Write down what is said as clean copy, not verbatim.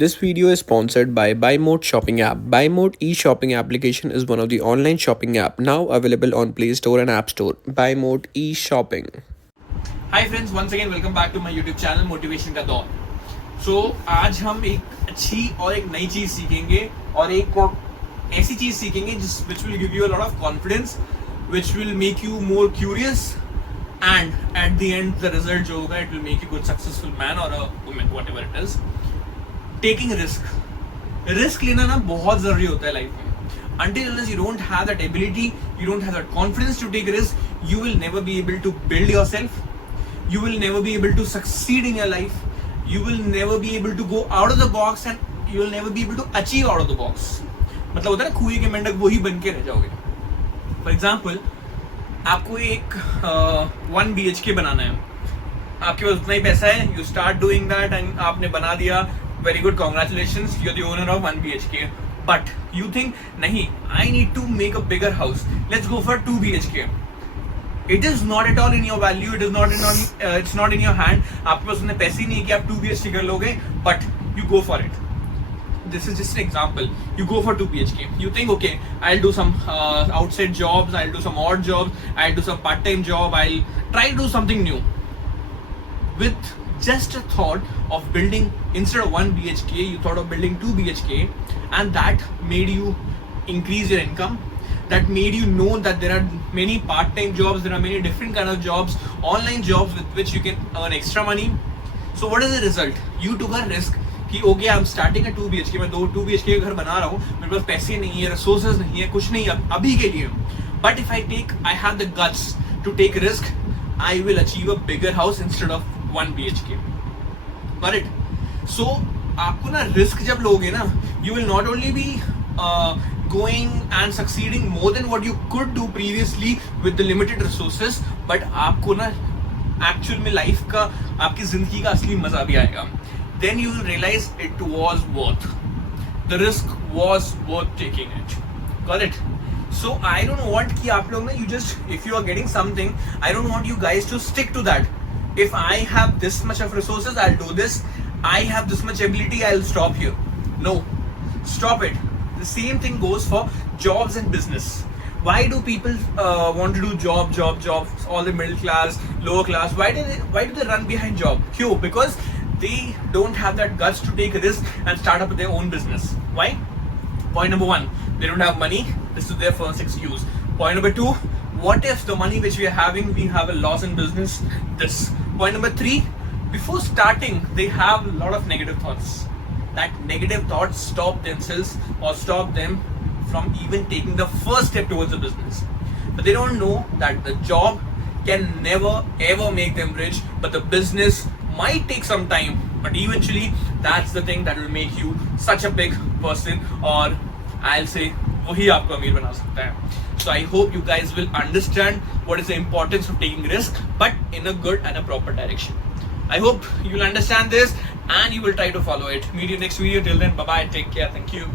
This video is sponsored by BuyMode shopping app. BuyMode e-shopping application is one of the online shopping app now available on Play Store and App Store. BuyMode e-shopping. Hi friends, once again welcome back to my YouTube channel motivation का दौर। सो आज हम एक अच्छी और एक नई चीज सीखेंगे और एक ऐसी चीज सीखेंगे जिस which will give you a lot of confidence, which will make you more curious and at the end the result जो होगा it will make you good successful man और a woman, whatever it is. Taking risk लेना ना बहुत जरूरी होता है life में। Until unless you don't have that ability, you don't have that confidence to take a risk, you will never be able to build yourself. You will never be able to succeed in your life. You will never be able to go out of the box and you will never be able to achieve out of the box. मतलब होता है ना, कुएं के मेंढक वही बन के रह जाओगे। फॉर एग्जाम्पल, आपको एक 1 BHK बनाना है, आपके पास उतना ही पैसा है, you start doing that and आपने बना दिया, very good, congratulations, you are the owner of 1 BHK. But you think, nahi, I need to make a bigger house. Let's go for 2 BHK. It is not at all in your value. It is not it's not in your hand. आपके पास उतने पैसे ही नहीं कि आप 2 BHK कर लोगे, but you go for it. This is just an example. You go for 2 BHK. You think, okay, I'll do some outside jobs. I'll do some odd jobs. I'll do some part-time job. I'll try to do something new. With just a thought of building, instead of 1 BHK, you thought of building 2 BHK, and that made you increase your income. That made you know that there are many part-time jobs, there are many different kind of jobs, online jobs with which you can earn extra money. So what is the result? You took a risk कि okay, I'm starting a 2 BHK, मैं 2 BHK का घर बना रहा हूँ, मेरे पास पैसे नहीं है, resources नहीं है, कुछ नहीं है अभी के लिए, but if I have the guts to take risk, I will achieve a bigger house instead of 1 BHK. Got it? So आपको ना रिस्क जब लोगे ना, you will not only be going and succeeding more than what you could do previously with the limited resources, but आपको ना actual में life का, आपकी जिंदगी का असली मजा भी आएगा. Then you will realize it was worth. The risk was worth taking it. Got it? So I don't want कि आप लोग ना, you just, if you are getting something, I don't want you guys to stick to that. If I have this much of resources, I'll do this. I have this much ability, I'll stop here. No, stop it. The same thing goes for jobs and business. Why do people want to do jobs? All the middle class, lower class. Why do they run behind job? Q, because they don't have that guts to take a risk and start up their own business. Why? Point number 1, they don't have money. This is their first excuse. Point number 2, what if the money which we are having, we have a loss in business? This. Point number 3, before starting, they have a lot of negative thoughts. That negative thoughts stop themselves or stop them from even taking the first step towards the business. But they don't know that the job can never ever make them rich, but the business might take some time, but eventually that's the thing that will make you such a big person, or I'll say वही आपको अमीर बना सकता है. So I hope you guys will understand what is the importance of taking risk, but in a good and a proper direction. I hope you'll understand this and you will try to follow it. Meet you next video. Till then, bye bye. Take care. Thank you.